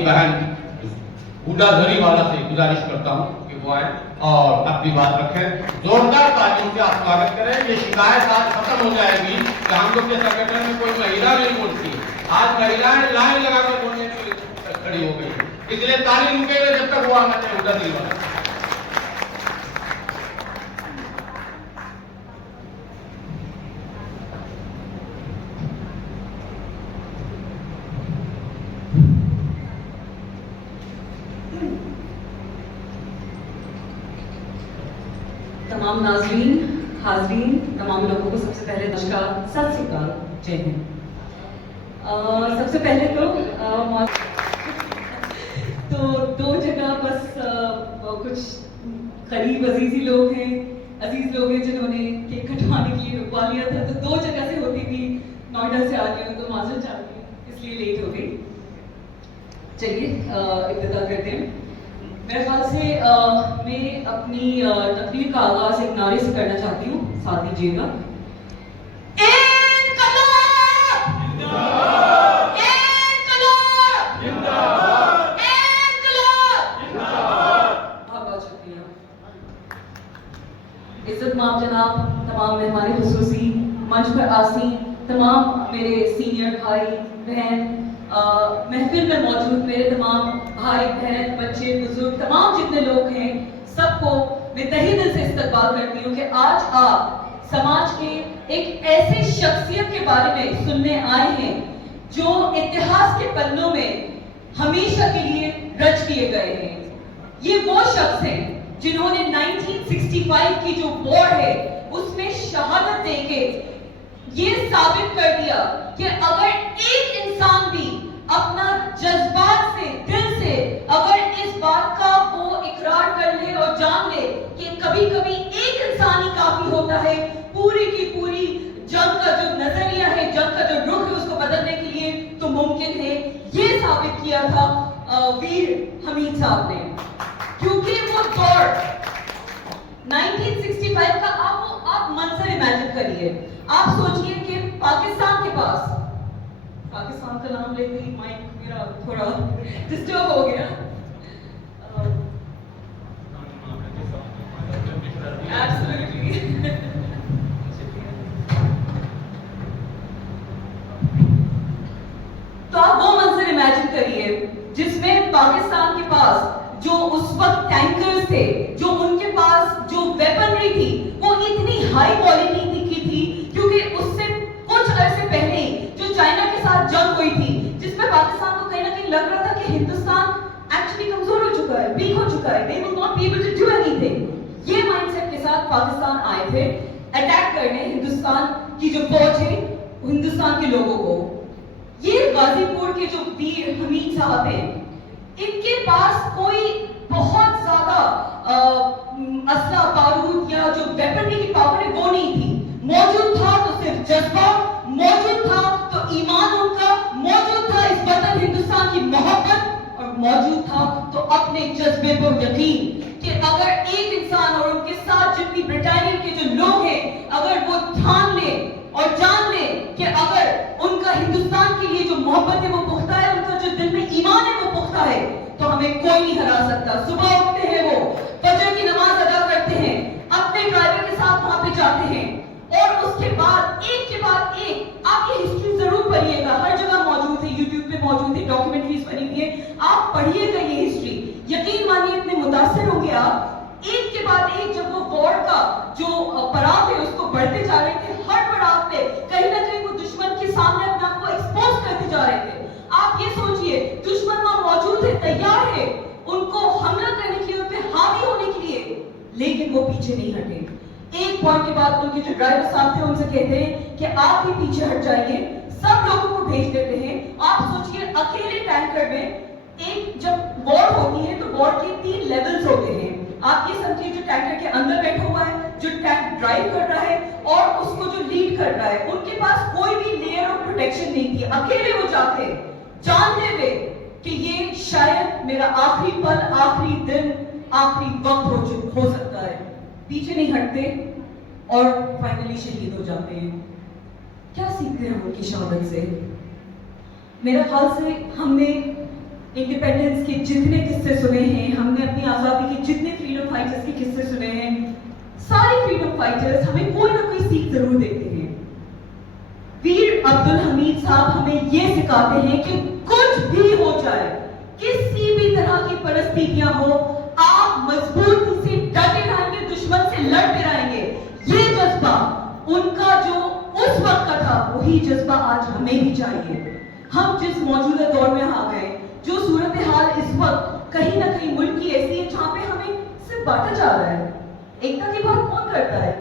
अपनी बहन हुडा झरीवाला से गुजारिश करता हूं कि वो आए और अपनी बात रखें। जोरदार तालियों से आप स्वागत करें। ये शिकायत आज खत्म हो जाएगी कि हम लोग के संगठन में कोई महिला नहीं बोलती। आज महिलाएं लाइन लगाकर बोलने के लिए खड़ी हो गई, इसलिए ताली रुकेगा जब तक वो आना चाहिए हुडा झरीवाला। तमाम नाज़रीन, हाज़रीन, तमाम लोगों को सबसे पहले नमस्कार, सत श्री अकाल, जय हिंद। सबसे पहले तो दो जगह बस कुछ करीब अजीजी लोग हैं, अजीज लोग हैं जिन्होंने केक कटवाने के लिए रुकवा लिया था, तो दो जगह से होती थी, नोएडा से आ गई हूँ तो माजरत चाहती हूँ, इसलिए लेट हो गई। चलिए इब्तिदा करते हैं। मेरे ख्याल से मैं अपनी तकरीर का आगाज एक नारे से करना चाहती हूँ, साथ दीजिएगा। बहुत शुक्रिया। इज्जत माफ जनाब, तमाम मेहमान खुसूसी, मंच पर आसीन तमाम मेरे सीनियर भाई बहन, महफिल में मौजूद मेरे तमाम भाई बहन बच्चे बुजुर्ग तमाम जितने लोग हैं, सबको मैं तहे दिल से इस्तकबाल करती हूँ कि आज आप समाज के एक ऐसे शख्सियत के बारे में सुनने आए हैं जो इतिहास के पन्नों में हमेशा के लिए रच दिए गए हैं। ये वो शख्स हैं जिन्होंने 1965 की जो वॉर है उसमें शहादत देके ये साबित कर दिया कि अगर एक इंसान भी अपना जज्बात से, दिल से अगर इस बात का वो इकरार कर ले और जान ले कि कभी कभी एक इंसान ही काफी होता है पूरी की पूरी जंग का जो नजरिया है, जंग का जो रुख है उसको बदलने के लिए, तो मुमकिन है। ये साबित किया था वीर हमीद साहब ने, क्योंकि वो दौर 1965 का आप मंजर इमेजिन करिए। आप सोचिए कि पाकिस्तान के पास, पाकिस्तान का नाम लेते ही माइक मेरा थोड़ा डिस्टर्ब हो गया। तो आप वो मंजर इमेजिन करिए जिसमें पाकिस्तान के पास जो उस वक्त टैंकर्स थे, जो उनके पास जो वेपनरी थी वो इतनी हाई क्वालिटी की थी, क्योंकि उससे कुछ अरसे पहले जो चाइना के साथ जंग हुई थी जिसमें पाकिस्तान को कहीं ना कहीं लग रहा था कि हिंदुस्तान एक्चुअली कमजोर हो चुका है, वीक हो चुका है, they will not be able to do anything। ये माइंडसेट के साथ पाकिस्तान आए थे अटैक करने हिंदुस्तान की जो फौज है, हिंदुस्तान के लोगों को। ये गाजीपुर के जो वीर हमीद साहब हैं, इनके पास कोई बहुत ज्यादा असला बारूद या जो वेपनरी की पावर है वो नहीं थी। मौजूद था तो सिर्फ जज्बा, मौजूद था तो ईमान उनका, मौजूद था इस वतन हिंदुस्तान की मोहब्बत, और मौजूद था तो अपने जज्बे पर यकीन कि अगर एक इंसान और उनके साथ जितनी ब्रिटेनियन के जो लोग हैं, अगर वो ठान ले और जान ले कि अगर उनका हिंदुस्तान के लिए जो मोहब्बत है वो पुख्ता है, उनका जो दिल में ईमान है वो पुख्ता है, तो हमें कोई नहीं हरा सकता। सुबह उठते हैं वो, फजर की नमाज अदा करते हैं, अपने ड्राइवर के साथ वहां पे जाते हैं, और उसके बाद एक के बाद एक आप ये हिस्ट्री जरूर पढ़िएगा, हर जगह मौजूद है, यूट्यूब पे मौजूद है, डॉक्यूमेंट्रीज बनी हुई है, आप पढ़िएगा ये हिस्ट्री। यकीन मानिए इतने मुतासिर होंगे आप, एक के बाद एक जब वो वॉर का जो पड़ाव है उसको बढ़ते जा रहे थे, हर पड़ाव पे कहीं ना कहीं वो दुश्मन के सामने अपने आप को एक्सपोज करते जा रहे थे। आप ये सोचिए, दुश्मन वहां मौजूद है, तैयार है उनको हमला करने के लिए, उन पे हावी होने के लिए, लेकिन वो पीछे नहीं हटे। एक पॉइंट के बाद उनके जो ड्राइवर साहब थे उनसे कहते हैं कि आप भी पीछे हट जाइए, सब लोगों को भेज देते हैं। आप सोचिए अकेले टैंकर में एक जब वॉर होती है तो वॉर के 3 लेवल्स होते हैं। आप ये समझिए जो टैंकर के अंदर बैठा हुआ है, जो टैंक ड्राइव कर रहा है और उसको जो लीड कर रहा है, उनके पास कोई भी लेयर ऑफ प्रोटेक्शन नहीं थी। अकेले वो जाते जानते हुए कि ये शायद मेरा आखिरी पल, आखिरी दिन, आखिरी वक्त हो सकता है, पीछे नहीं हटते और फाइनली शहीद हो जाते हैं। क्या सीखते हैं उनकी शहादत से? मेरा ख्याल से हमने इंडिपेंडेंस के जितने किस्से सुने हैं, हमने अपनी आजादी के जितने फ्रीडम फाइटर्स के किस्से सुने हैं, सारे फ्रीडम फाइटर्स हमें कोई ना कोई सीख जरूर देते हैं। वीर अब्दुल हमीद साहब हमें ये सिखाते हैं कि कुछ भी हो जाए, किसी भी तरह की परिस्थितियां हो, आप मजबूती से डटे रहेंगे, दुश्मन से लड़ते रहेंगे। ये जज्बा उनका जो उस वक्त का था, वही जज्बा आज हमें भी चाहिए। हम जिस मौजूदा दौर में आ गए, जो सूरत हाल इस वक्त कहीं ना कहीं मुल्क की ऐसी है जहां पे हमें सिर्फ बांटा जा रहा है। एकता की बात कौन करता है?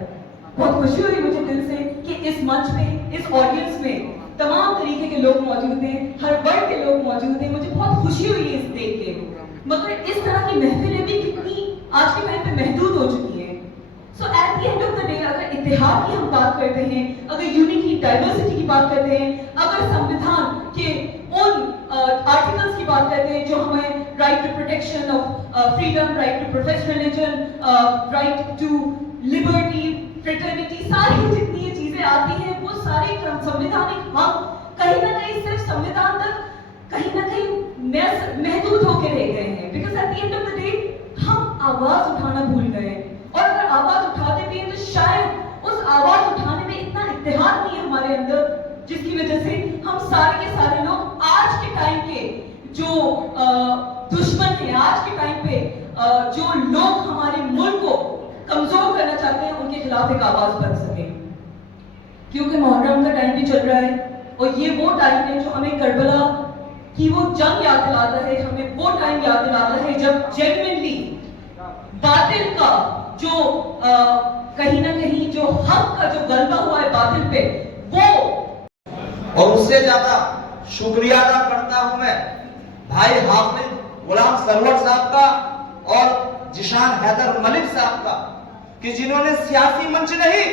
बहुत खुशी हुई मुझे दिल से कि इस मंच में, इस ऑडियंस में तमाम तरीके के लोग मौजूद हैं, हर वर्ग के लोग मौजूद हैं। मुझे बहुत खुशी हुई है इस देख के। मगर इस तरह की महफिलें भी कितनी आज के टाइम पे महदूद हो चुकी हैं। So at the end of the day, अगर इत्तेहाद की हम बात करते हैं, अगर यूनिटी डाइवर्सिटी की बात करते हैं, अगर संविधान के उन आर्टिकल्स की बात करते हैं जो हमें right to protection of freedom, right to profess religion, right to liberty, fraternity, सारी जितनी ये चीजें आती हैं, वो सारे संवैधानिक हक कहीं ना कहीं सिर्फ संविधान तक कहीं ना कहीं महदूद होकर रह गए हैं। Because at the end of the day हम आवाज उठाना भूल गए, और अगर आवाज उठाते भी हैं तो शायद उस आवाज उठाने में इतना इत्तेहाद नहीं है हमारे अंदर, जिसकी वजह से हम सारे के सारे लोग आज के टाइम के जो दुश्मन है, आज के टाइम पे जो लोग हमारे मुल्क को कमजोर करना चाहते हैं, उनके खिलाफ एक आवाज बन सके। क्योंकि मुहर्रम का टाइम भी चल रहा है, और ये वो टाइम है जो हमें करबला की वो जंग याद दिलाता है, हमें वो टाइम याद दिलाता है जब जेन्युइनली बातिल का जो कहीं ना कहीं जो हक का जो गलबा हुआ है बातिल पे, वो। और उससे ज्यादा शुक्रिया अदा करता हूं मैं भाई हाफिज गुलाम सरवर साहब का और जिशान हैदर मलिक साहब का, कि जिन्होंने सियासी मंच नहीं,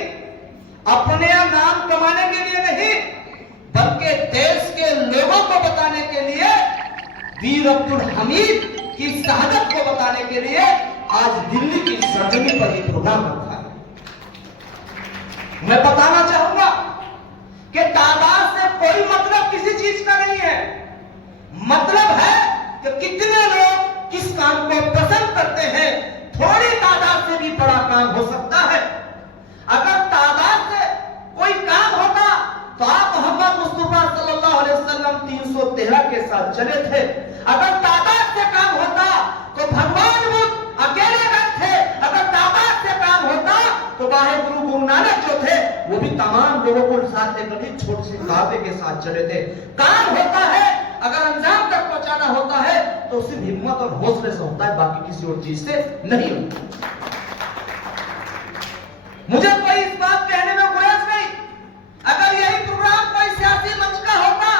अपने नाम कमाने के लिए नहीं, बल्कि देश के लोगों को बताने के लिए, वीर अब्दुल हमीद की शहादत को बताने के लिए आज दिल्ली की सरजमी पर ही प्रोग्राम रखा है। मैं बताना चाहूंगा कि तादाद से कोई मतलब किसी चीज का नहीं है, मतलब है कि कितने लोग किस काम को पसंद करते हैं। थोड़ी तादाद से भी बड़ा काम हो सकता है। अगर तादाद से कोई काम होता तो आप मोहम्मद मुस्तफा सल्लल्लाहु अलैहि वसल्लम 313 के साथ चले थे। अगर तादाद से काम होता तो भगवान बुद्ध अकेले गए थे। अगर तादाद से काम होता तो बाहे गुरु नानक जो थे वो भी तमाम लोगों को साथ लेकर भी छोटी सी काबे के साथ चले थे। काम होता है, अगर अंजाम तक पहुंचाना होता है तो सिर्फ हिम्मत और हौसले से होता है, बाकी किसी और चीज से नहीं होता। मुझे कोई इस बात कहने में गुरेज नहीं, अगर यही प्रोग्राम कोई सियासी मंच का होता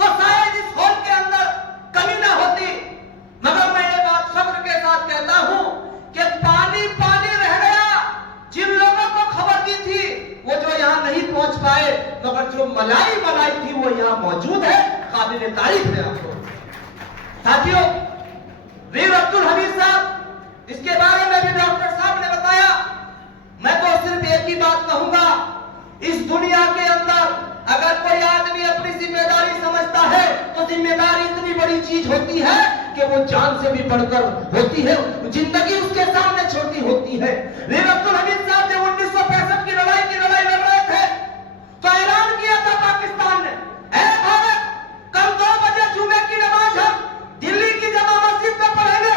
तो शायद इस हॉल के अंदर कमी ना होती। मगर मैं ये बात फख्र के साथ कहता हूं कि पानी पानी रह गया। जिन लोगों को खबर दी थी वो जो यहां नहीं पहुंच पाए, मगर जो मलाई थी वो यहां मौजूद है, काबिल तारीफ है आपको। साथियों, वीर अब्दुल हमीद साहब, इसके बारे में भी डॉक्टर साहब ने बताया। मैं तो सिर्फ एक ही बात कहूंगा, इस दुनिया के अंदर अगर कोई आदमी अपनी जिम्मेदारी समझता है तो जिम्मेदारी इतनी बड़ी चीज होती है कि वो जान से भी बढ़कर होती है, जिंदगी उसके सामने छोटी होती है। वीर अब्दुल हमीद साहब जब 1965 की लड़ाई लड़ रहे थे तो ऐलान किया था पाकिस्तान ने, ऐ भारत, कल 2 बजे जुमे की नमाज हम दिल्ली की जमा मस्जिद में पढ़ेंगे।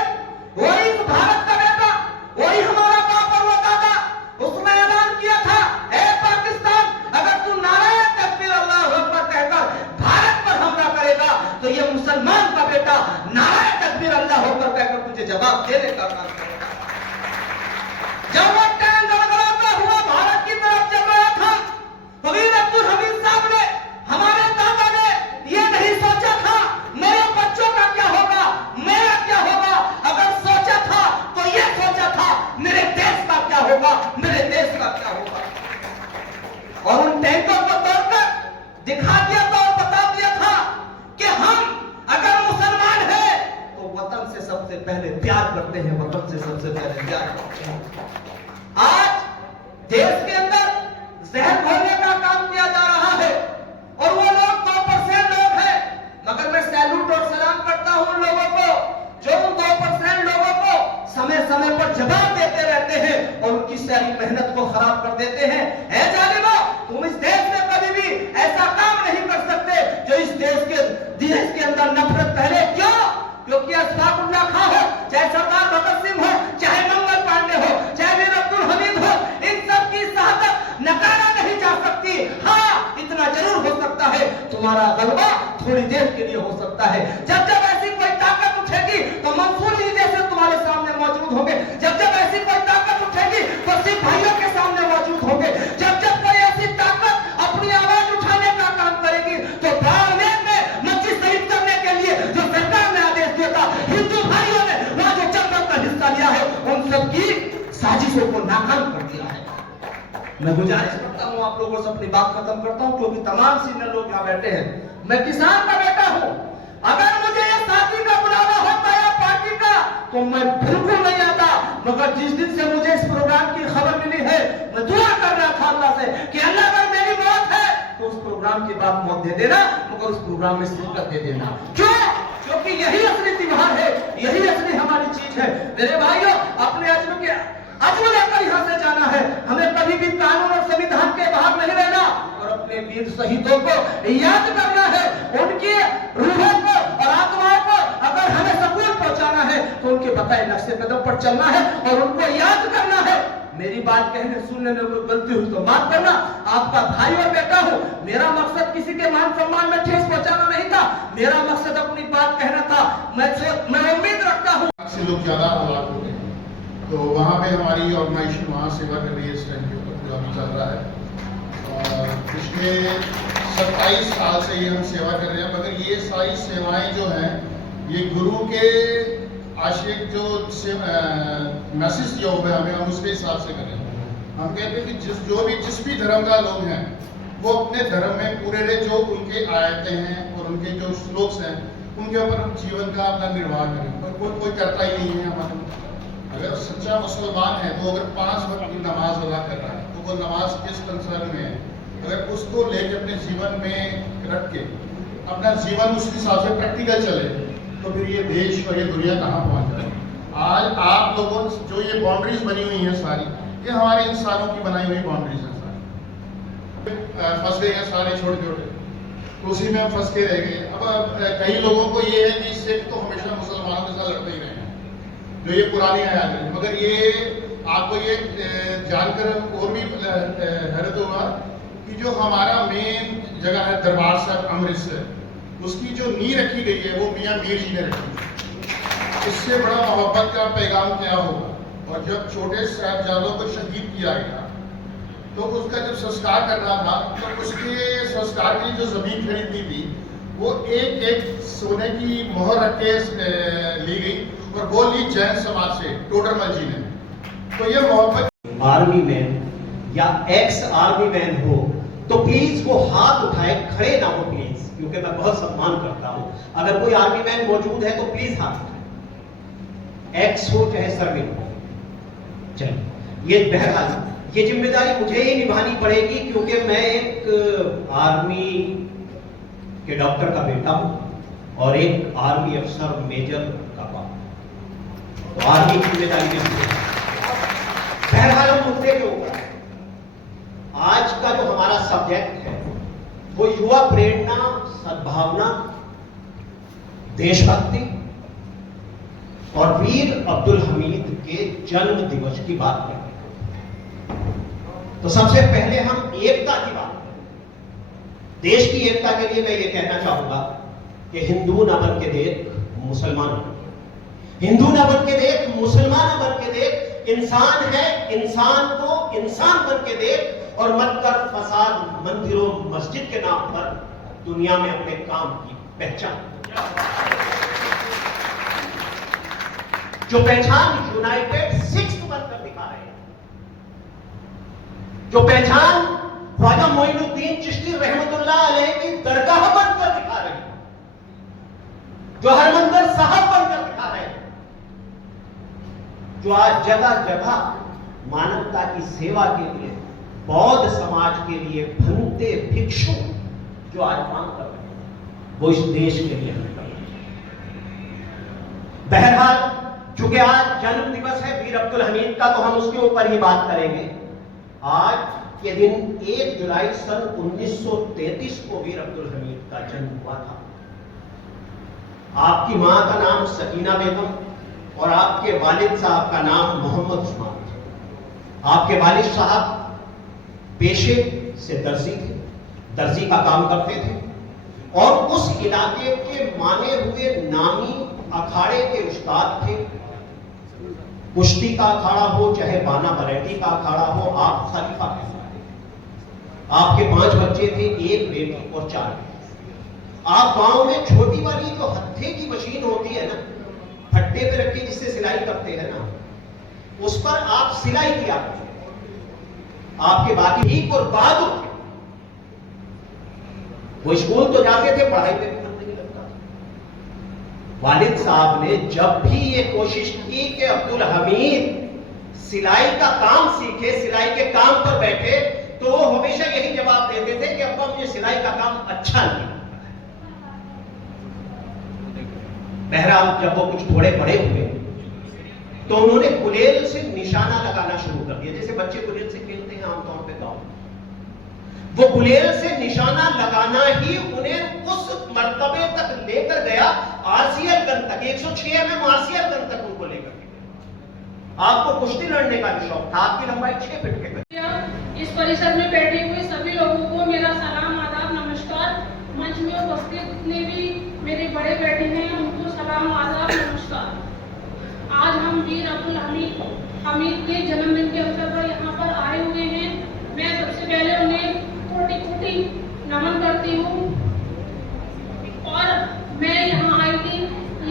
वही इस भारत का बेटा, वही हमारा बाप और दादा, उसने ऐलान किया था, ऐ पाकिस्तान, अगर तू नारे तकबीर अल्लाहू अकबर कहकर भारत पर हमला करेगा तो ये मुसलमान का बेटा नारे तकबीर अल्लाहू अकबर कहकर तुझे जवाब देने का काम करेगा। जब वो टैंक गड़गड़ाता हुआ भारत की तरफ चल रहा था, वीर अब्दुल हमीद साहब ने, हमारे दादा ने ये नहीं सोचा था मेरे बच्चों का क्या होगा, मेरा क्या होगा। अगर सोचा था तो ये सोचा था मेरे देश का क्या होगा, मेरे देश का क्या होगा। और उन टैंकों को तोड़कर दिखा दिया था और बता दिया था कि हम अगर मुसलमान हैं तो वतन से सबसे पहले प्यार करते हैं, वतन से सबसे पहले प्यार करते हैं। आज देश के अंदर जहर घोलने का काम किया जा रहा है और वो लोग 2% लोग हैं। मगर मैं सैल्यूट और सलाम करता हूं साफ कर देते हैं, ऐ जालिमो, तुम इस देश में कभी भी ऐसा काम नहीं कर सकते जो इस देश के अंदर नफरत फैले। क्यों? क्योंकि अशफाकुल्लाह खां हो, चाहे सरदार भगत सिंह हो, चाहे मंगल पांडे हो, चाहे वीर अब्दुल हमीद हो, इन सब की शहादत नकारा नहीं जा सकती। हाँ, इतना जरूर हो सकता है, तुम्हारा गलबा थोड़ी देर के लिए हो सकता है। जब जब ऐसी कोई ताकत उठेगी तो मंसूर जी जैसे तुम्हारे सामने मौजूद होंगे। जब जब ऐसी कोई ताकत उठेगी तो सिर्फ भाइयों के सामने मौजूद होंगे। जब जब कोई ऐसी ताकत अपनी आवाज उठाने का काम करेगी तो बाड़मेर में मस्जिद शहीद करने के लिए जो सरकार ने आदेश दिया था, हिंदू भाइयों ने वहां जो जंगल का हिस्सा लिया है, उन सब की साजिशों को नाकाम कर दिया है। मैं गुजारिश करता हूं आप लोगों से, अपनी बात खत्म करता हूं क्योंकि तमाम सीनियर लोग यहाँ बैठे हैं। मैं किसान का बेटा हूं, अगर मुझे ये साथी का बुलावा होता है पार्टी का तो मैं बिल्कुल नहीं आता, मगर जिस दिन से मुझे इस प्रोग्राम की खबर मिली है, मैं दुआ कर रहा था अल्लाह से कि अल्लाह अगर मेरी मौत है तो उस प्रोग्राम के बाद मौत दे देना, मगर उस प्रोग्राम में शिरकत दे देना। क्यों? क्योंकि यही असली त्योहार है, यही असली हमारी चीज है। मेरे भाइयों, अपने अजू लेकर यहाँ से जाना है। हमें कभी भी कानून और संविधान के बाहर नहीं रहना और अपने वीर शहीदों को याद करना है। उनकी रूहों को और आत्माओं को अगर हमें सुकून पहुंचाना है तो उनके बताए नक्शे कदम पर चलना है और उनको याद करना है। मेरी बात कहने सुनने में कोई गलती हुई तो माफ करना, आपका भाई और बेटा हूं। मेरा मकसद किसी के मान सम्मान में ठेस पहुंचाना नहीं था, मेरा मकसद अपनी बात कहना था। मैं उम्मीद रखता हूं से लोग ज्यादा हलाक हो गए, तो वहाँ पे हमारी ऑर्गेनाइजेशन वहाँ सेवा कर रही है। इस टाइम के ऊपर पूरा चल रहा है और पिछले 27 साल से ये हम सेवा कर रहे हैं। मगर ये सारी सेवाएं जो हैं ये गुरु के आशिक जो मैसेज दिया हुआ है हमें, हम उसके हिसाब से करें। हम कहते हैं कि जिस भी धर्म का लोग हैं वो अपने धर्म में पूरे रहे, जो उनके आयतें हैं और उनके जो श्लोक हैं उनके ऊपर जीवन का अपना निर्वाह करें। पर कोई करता ही नहीं है हमारे। अगर सच्चा मुसलमान है तो अगर 5 वक्त की नमाज अदा कर रहा है तो वो नमाज किस कंसर्न में है, अगर उसको लेके अपने जीवन में रख के अपना जीवन उस हिसाब से प्रैक्टिकल चले तो फिर ये देश और ये दुनिया कहाँ पहुँच जाए। आज आप लोगों जो ये बाउंड्रीज बनी हुई हैं सारी, ये हमारे इंसानों की बनाई हुई बाउंड्रीज हैं सारी। फंस गए हैं सारे छोटे छोटे, तो उसी में हम फंस के रह गए। अब कई लोगों को ये है कि सिख तो हमेशा मुसलमानों के साथ लड़ते ही रहे हैं, जो ये पुरानी आयात है। मगर ये आपको ये जानकर और भी हैरत होगा कि जो हमारा मेन जगह है दरबार साहब अमृतसर, उसकी जो नींव रखी गई है वो मियाँ मीर जी ने रखी। इससे बड़ा मोहब्बत का पैगाम क्या होगा। और जब छोटे साहिबजादों को शहीद किया गया तो उसका जब संस्कार करना था तो उसके संस्कार के लिए जो जमीन खरीदनी थी वो एक एक सोने की मोहर रख के ली गई और वो ली जैन समाज से टोडरमल जी ने। तो ये मोहब्बत आर्मी मैन या एक्स आर्मी मैन हो तो प्लीज वो हाथ उठाए, खड़े ना हो प्लीज, क्योंकि मैं बहुत सम्मान करता हूं। अगर कोई आर्मी मैन मौजूद है तो प्लीज हाथ उठाए, एक्स हो चाहे सर्विंग हो। चलिए, ये बहरहाल ये जिम्मेदारी मुझे ही निभानी पड़ेगी क्योंकि मैं एक आर्मी के डॉक्टर का बेटा हूं और एक आर्मी अफसर मेजर का बाप। तो आर्मी की जिम्मेदारी में बहरहाल हम मुद्दे के ऊपर आज का जो हमारा सब्जेक्ट है वो युवा प्रेरणा, सद्भावना, देशभक्ति और वीर अब्दुल हमीद के जन्म दिवस की बात करते हैं। तो सबसे पहले हम एकता की बात करें। देश की एकता के लिए मैं ये कहना चाहूंगा कि हिंदू न बन के देख, मुसलमान न बन के, हिंदू न बन के देख, मुसलमान न बन के देख। इंसान है, इंसान को इंसान बन के देख और मत कर फसाद मंदिरों मस्जिद के नाम पर दुनिया में अपने काम की पहचान। जो पहचान यूनाइटेड सिक्स बनकर दिखा रहे हैं, जो पहचान ख्वाजा मोइनुद्दीन चिश्ती रहमतुल्लाह अलैह की दरगाह बनकर दिखा रहे हैं, जो हरमंदिर साहब बनकर दिखा रहे हैं, जो आज जगह जगह मानवता की सेवा के लिए, बौद्ध समाज के लिए भनते भिक्षु जो आज काम कर रहे हैं, वो इस देश के लिए कर रहे हैं। बहरहाल चूंकि आज जन्म दिवस है वीर अब्दुल हमीद का, तो हम उसके ऊपर ही बात करेंगे। आज के दिन 1 जुलाई सन 1933 को वीर अब्दुल हमीद का जन्म हुआ था। आपकी मां का नाम सकीना बेगम और आपके वालिद साहब का नाम मोहम्मद उस्मान था। आपके वालिद साहब पेशे से दर्जी थे, दर्जी का काम करते थे और उस इलाके के माने हुए नामी अखाड़े के उस्ताद थे। कुश्ती का अखाड़ा हो चाहे बाना बरेटी का अखाड़ा हो, आप खलीफा कहलाते। आपके 5 बच्चे थे, 1 बेटी और 4 बेटे। आप गांव में छोटी वाली जो हत्थे की मशीन होती है ना, फट्टे पे रख के जिससे सिलाई करते हैं ना, उस पर आप सिलाई किया करते। आपके बाकी ठीक और बहादुर थे। वो स्कूल तो जाते थे, पढ़ाई पे भी मन नहीं लगता था। वालिद साहब ने जब भी ये कोशिश की कि अब्दुल हमीद सिलाई का काम सीखे, सिलाई के काम पर बैठे, तो वो हमेशा यही जवाब देते थे कि अब्बा मुझे सिलाई का काम अच्छा नहीं लगता है। बहरहाल जब वो कुछ थोड़े बड़े हुए तो उन्होंने गुलेल से निशाना लगाना शुरू कर दिया। जैसे बच्चे गुलेल से खेलते हैं आमतौर पे गांव, वो गुलेल से निशाना लगाना ही उन्हें उस मर्तबे तक लेकर गया, आरसीएल गन तक, 106 mm आरसीएल गन तक उनको लेकर गया। आपको कुश्ती लड़ने का भी शौक था, आपकी लंबाई 6 फीट के करीब। इस परिसर में बैठे हुए सभी लोगों को मेरा सलाम, आदाब, नमस्कार। मंच में उपस्थित जितने भी मेरे बड़े बैठे हैं उनको सलाम, आदाब, नमस्कार। आज हम वीर अब्दुल हमीद के जन्मदिन के अवसर पर यहाँ पर आए हुए हैं। मैं सबसे पहले उन्हें कोटि-कोटि नमन करती हूँ और मैं यहाँ आई थी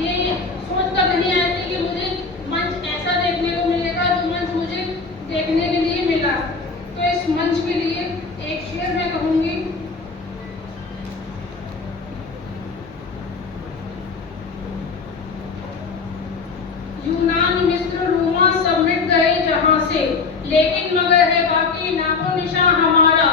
ये सोचकर नहीं आई थी कि मुझे मंच ऐसा देखने को मिलेगा जो मंच मुझे देखने के लिए मिला। तो इस मंच के लिए एक शेर मैं कहूंगी। यूनान, मिस्र, रोमा सब मिट गए जहां से, लेकिन मगर है बाकी नामो निशान हमारा।